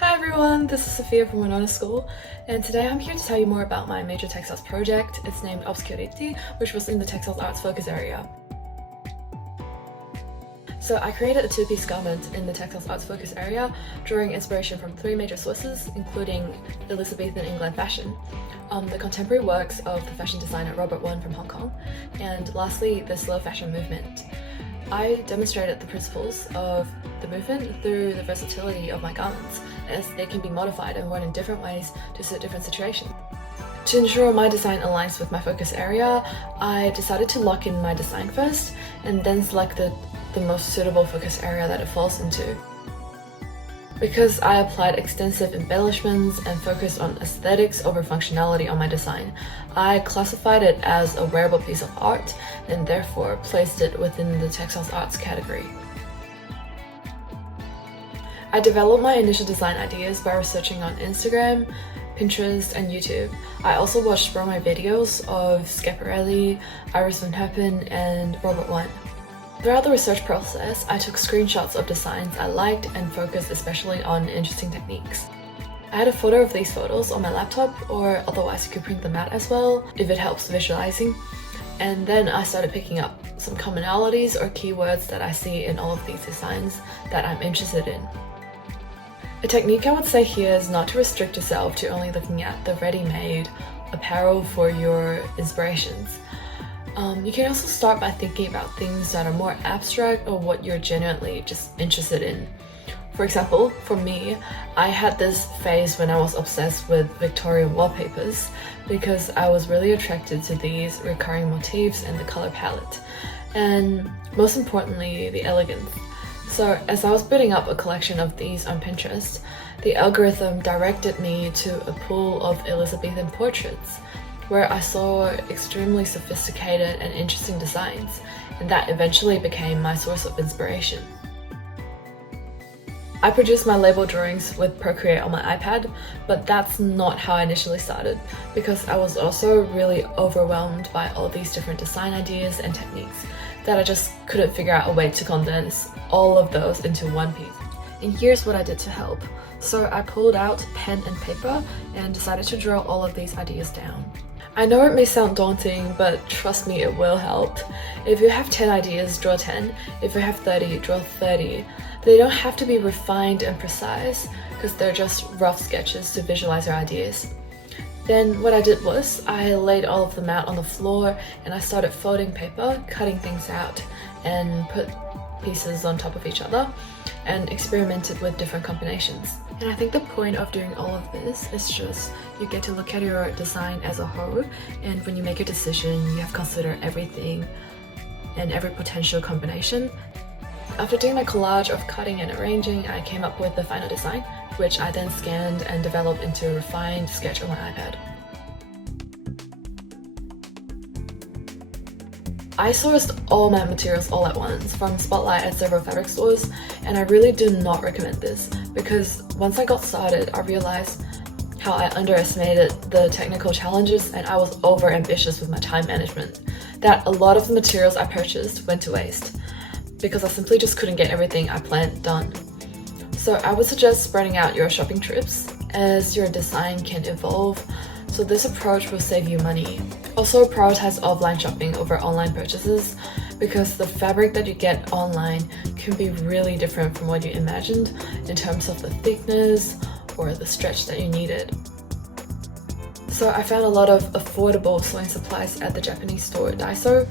Hi everyone, this is Sophia from Wenona School, and today I'm here to tell you more about my major textiles project. It's named Obscurite, which was in the Textiles Arts focus area. So I created a two-piece garment in the Textiles Arts focus area, drawing inspiration from three major sources, including Elizabethan England fashion, the contemporary works of the fashion designer Robert Wan from Hong Kong, and lastly, the slow fashion movement. I demonstrated the principles of the movement through the versatility of my garments, as they can be modified and worn in different ways to suit different situations. To ensure my design aligns with my focus area, I decided to lock in my design first and then selected the most suitable focus area that it falls into. Because I applied extensive embellishments and focused on aesthetics over functionality on my design, I classified it as a wearable piece of art and therefore placed it within the textiles arts category. I developed my initial design ideas by researching on Instagram, Pinterest, and YouTube. I also watched my videos of Sophia Li, Iris Van Herpen, and Robert Wan. Throughout the research process, I took screenshots of designs I liked and focused especially on interesting techniques. I had a photo of these photos on my laptop, or otherwise you could print them out as well if it helps visualizing. And then I started picking up some commonalities or keywords that I see in all of these designs that I'm interested in. A technique I would say here is not to restrict yourself to only looking at the ready-made apparel for your inspirations. You can also start by thinking about things that are more abstract or what you're genuinely just interested in. For example, for me, I had this phase when I was obsessed with Victorian wallpapers because I was really attracted to these recurring motifs and the color palette, and most importantly, the elegance. So as I was building up a collection of these on Pinterest, the algorithm directed me to a pool of Elizabethan portraits where I saw extremely sophisticated and interesting designs, and that eventually became my source of inspiration. I produced my label drawings with Procreate on my iPad, but that's not how I initially started, because I was also really overwhelmed by all these different design ideas and techniques that I just couldn't figure out a way to condense all of those into one piece. And here's what I did to help. So I pulled out pen and paper and decided to draw all of these ideas down. I know it may sound daunting, but trust me, it will help. If you have 10 ideas, draw 10. If you have 30, draw 30. They don't have to be refined and precise, because they're just rough sketches to visualize your ideas. Then what I did was, I laid all of them out on the floor and I started folding paper, cutting things out, and put pieces on top of each other, and experimented with different combinations. And I think the point of doing all of this is just you get to look at your design as a whole, and when you make a decision, you have to consider everything and every potential combination. After doing my collage of cutting and arranging, I came up with the final design, which I then scanned and developed into a refined sketch on my iPad. I sourced all my materials all at once from Spotlight at several fabric stores, and I really do not recommend this because once I got started, I realized how I underestimated the technical challenges and I was over ambitious with my time management, that a lot of the materials I purchased went to waste because I simply just couldn't get everything I planned done. So I would suggest spreading out your shopping trips as your design can evolve, so this approach will save you money. Also prioritize offline shopping over online purchases because the fabric that you get online can be really different from what you imagined in terms of the thickness or the stretch that you needed. So I found a lot of affordable sewing supplies at the Japanese store Daiso,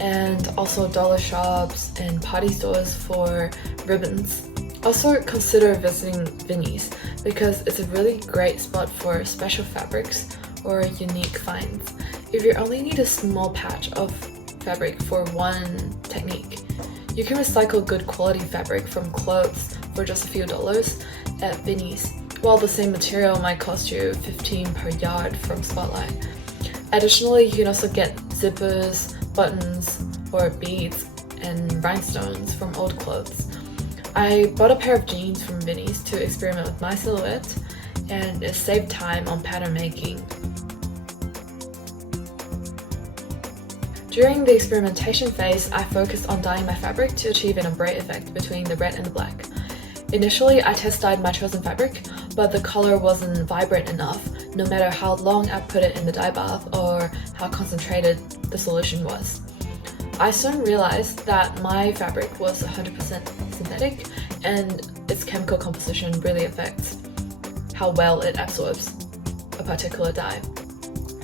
and also dollar shops and party stores for ribbons. Also consider visiting Vinnie's because it's a really great spot for special fabrics or unique finds. If you only need a small patch of fabric for one technique, you can recycle good quality fabric from clothes for just a few dollars at Vinnie's, while the same material might cost you $15 per yard from Spotlight. Additionally, you can also get zippers, buttons, or beads and rhinestones from old clothes. I bought a pair of jeans from Vinnie's to experiment with my silhouette, and it saved time on pattern making. During the experimentation phase, I focused on dyeing my fabric to achieve an ombre effect between the red and the black. Initially, I test dyed my chosen fabric, but the color wasn't vibrant enough, no matter how long I put it in the dye bath or how concentrated the solution was. I soon realized that my fabric was 100% synthetic, and its chemical composition really affects how well it absorbs a particular dye.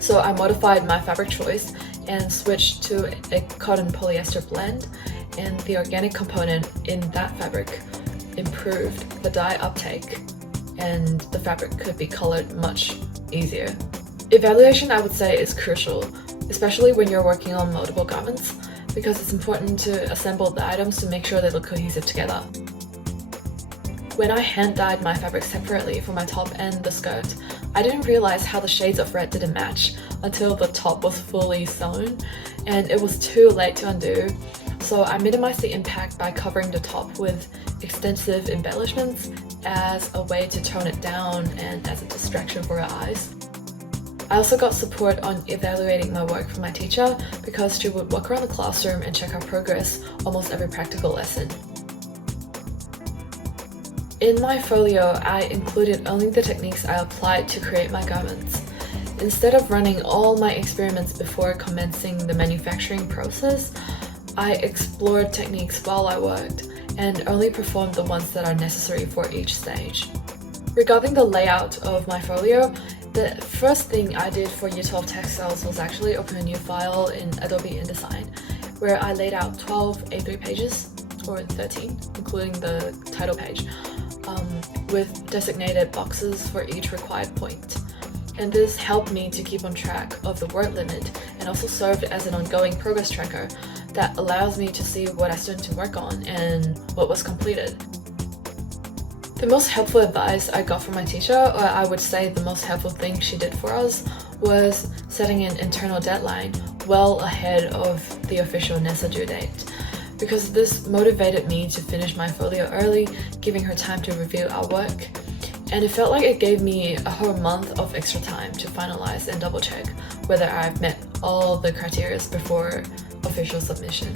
So I modified my fabric choice and switched to a cotton polyester blend, and the organic component in that fabric improved the dye uptake, and the fabric could be colored much easier. Evaluation, I would say, is crucial, especially when you're working on multiple garments, because it's important to assemble the items to make sure they look cohesive together. When I hand dyed my fabric separately for my top and the skirt, I didn't realize how the shades of red didn't match until the top was fully sewn, and it was too late to undo. So I minimized the impact by covering the top with extensive embellishments as a way to tone it down and as a distraction for your eyes. I also got support on evaluating my work from my teacher because she would walk around the classroom and check our progress almost every practical lesson. In my folio, I included only the techniques I applied to create my garments. Instead of running all my experiments before commencing the manufacturing process, I explored techniques while I worked and only performed the ones that are necessary for each stage. Regarding the layout of my folio, the first thing I did for Year 12 textiles was actually open a new file in Adobe InDesign, where I laid out 12 A3 pages, or 13, including the title page, with designated boxes for each required point. And this helped me to keep on track of the word limit and also served as an ongoing progress tracker that allows me to see what I started to work on and what was completed. The most helpful advice I got from my teacher, or I would say the most helpful thing she did for us, was setting an internal deadline well ahead of the official NESA due date, because this motivated me to finish my folio early, giving her time to review our work, and it felt like it gave me a whole month of extra time to finalize and double check whether I've met all the criteria before official submission.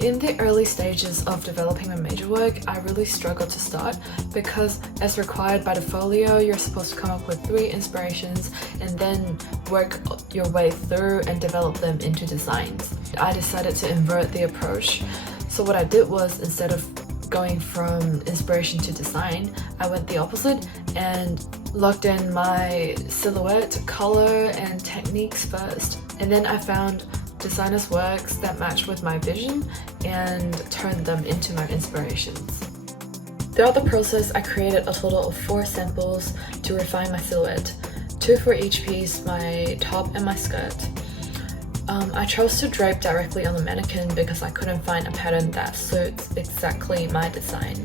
In the early stages of developing my major work, I really struggled to start because, as required by the folio, you're supposed to come up with 3 inspirations and then work your way through and develop them into designs. I decided to invert the approach, so what I did was, instead of going from inspiration to design, I went the opposite and locked in my silhouette, color, and techniques first, and then I found designers' works that match with my vision and turned them into my inspirations. Throughout the process, I created a total of 4 samples to refine my silhouette, 2 for each piece, my top and my skirt. I chose to drape directly on the mannequin because I couldn't find a pattern that suits exactly my design.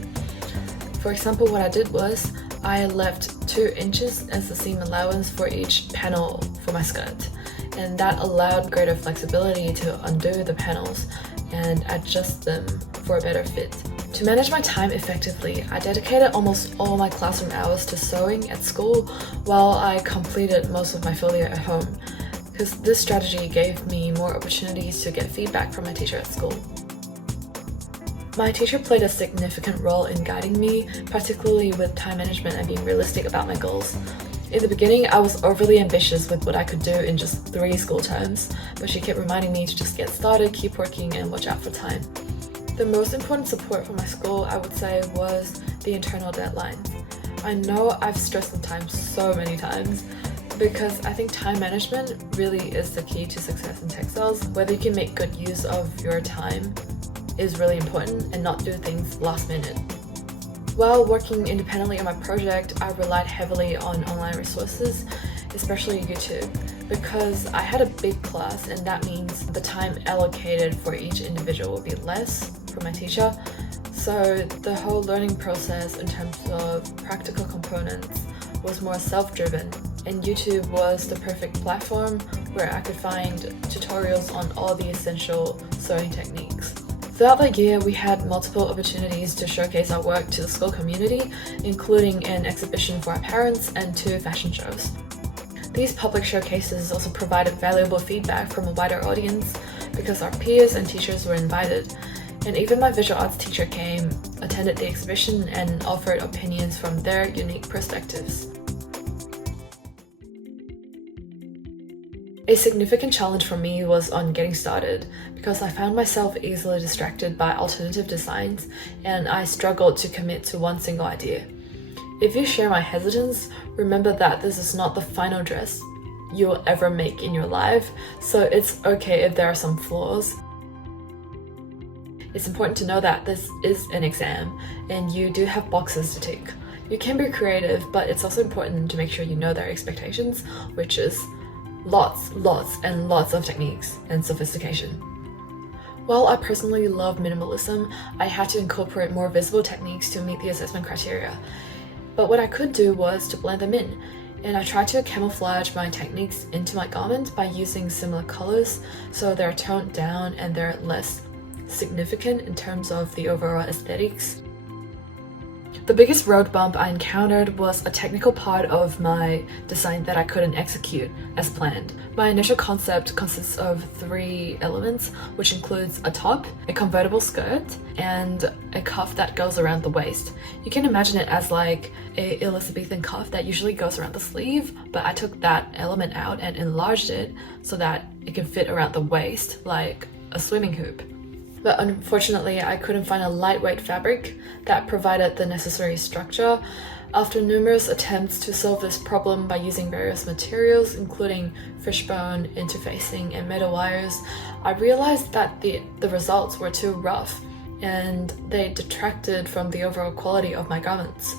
For example, what I did was I left 2 inches as the seam allowance for each panel for my skirt, and that allowed greater flexibility to undo the panels and adjust them for a better fit. To manage my time effectively, I dedicated almost all my classroom hours to sewing at school while I completed most of my folio at home, because this strategy gave me more opportunities to get feedback from my teacher at school. My teacher played a significant role in guiding me, particularly with time management and being realistic about my goals. In the beginning, I was overly ambitious with what I could do in just 3 school terms, but she kept reminding me to just get started, keep working, and watch out for time. The most important support from my school, I would say, was the internal deadline. I know I've stressed the time so many times, because I think time management really is the key to success in textiles. Whether you can make good use of your time is really important, and not do things last minute. While working independently on my project, I relied heavily on online resources, especially YouTube, because I had a big class, and that means the time allocated for each individual would be less from my teacher. So the whole learning process in terms of practical components was more self-driven, and YouTube was the perfect platform where I could find tutorials on all the essential sewing techniques. Throughout the year, we had multiple opportunities to showcase our work to the school community, including an exhibition for our parents and 2 fashion shows. These public showcases also provided valuable feedback from a wider audience because our peers and teachers were invited, And even my visual arts teacher came, attended the exhibition, and offered opinions from their unique perspectives. A significant challenge for me was on getting started because I found myself easily distracted by alternative designs and I struggled to commit to one single idea. If you share my hesitance, remember that this is not the final dress you'll ever make in your life, so it's okay if there are some flaws. It's important to know that this is an exam and you do have boxes to tick. You can be creative, but it's also important to make sure you know their expectations, which is lots and lots of techniques and sophistication. While I personally love minimalism, I had to incorporate more visible techniques to meet the assessment criteria. But what I could do was to blend them in, and I tried to camouflage my techniques into my garment by using similar colors so they're toned down and they're less significant in terms of the overall aesthetics. The biggest road bump I encountered was a technical part of my design that I couldn't execute as planned. My initial concept consists of 3 elements, which includes a top, a convertible skirt, and a cuff that goes around the waist. You can imagine it as like a Elizabethan cuff that usually goes around the sleeve, but I took that element out and enlarged it so that it can fit around the waist like a swimming hoop. But unfortunately, I couldn't find a lightweight fabric that provided the necessary structure. After numerous attempts to solve this problem by using various materials, including fishbone, interfacing, and metal wires, I realized that the results were too rough and they detracted from the overall quality of my garments.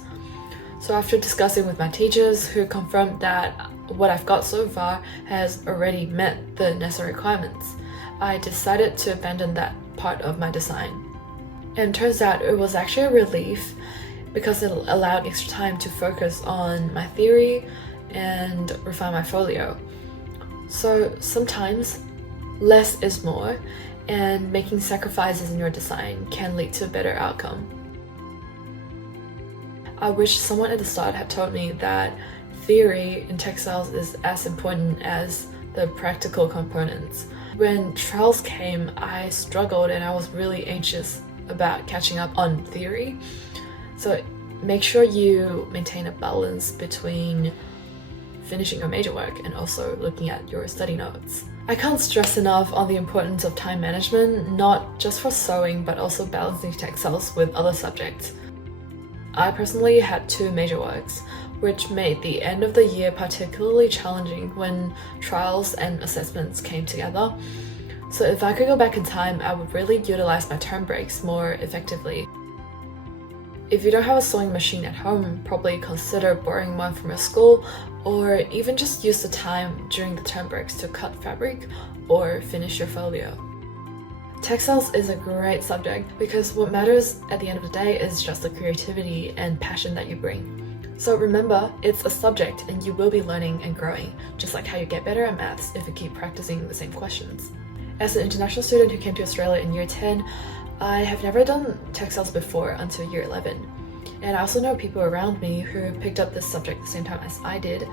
So after discussing with my teachers, who confirmed that what I've got so far has already met the necessary requirements, I decided to abandon that part of my design. And turns out it was actually a relief because it allowed extra time to focus on my theory and refine my folio. So sometimes less is more, and making sacrifices in your design can lead to a better outcome. I wish someone at the start had told me that theory in textiles is as important as the practical components. When trials came, I struggled and I was really anxious about catching up on theory. So make sure you maintain a balance between finishing your major work and also looking at your study notes. I can't stress enough on the importance of time management, not just for sewing, but also balancing textiles with other subjects. I personally had 2 major works, which made the end of the year particularly challenging when trials and assessments came together. So if I could go back in time, I would really utilize my term breaks more effectively. If you don't have a sewing machine at home, probably consider borrowing one from your school, or even just use the time during the term breaks to cut fabric or finish your folio. Textiles is a great subject because what matters at the end of the day is just the creativity and passion that you bring. So remember, it's a subject and you will be learning and growing, just like how you get better at maths if you keep practicing the same questions. As an international student who came to Australia in year 10, I have never done textiles before until year 11. And I also know people around me who picked up this subject at the same time as I did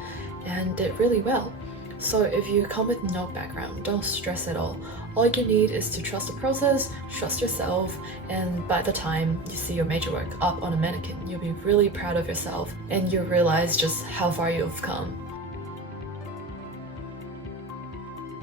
and did really well. So if you come with no background, don't stress at all. All you need is to trust the process, trust yourself, and by the time you see your major work up on a mannequin, you'll be really proud of yourself and you'll realize just how far you've come.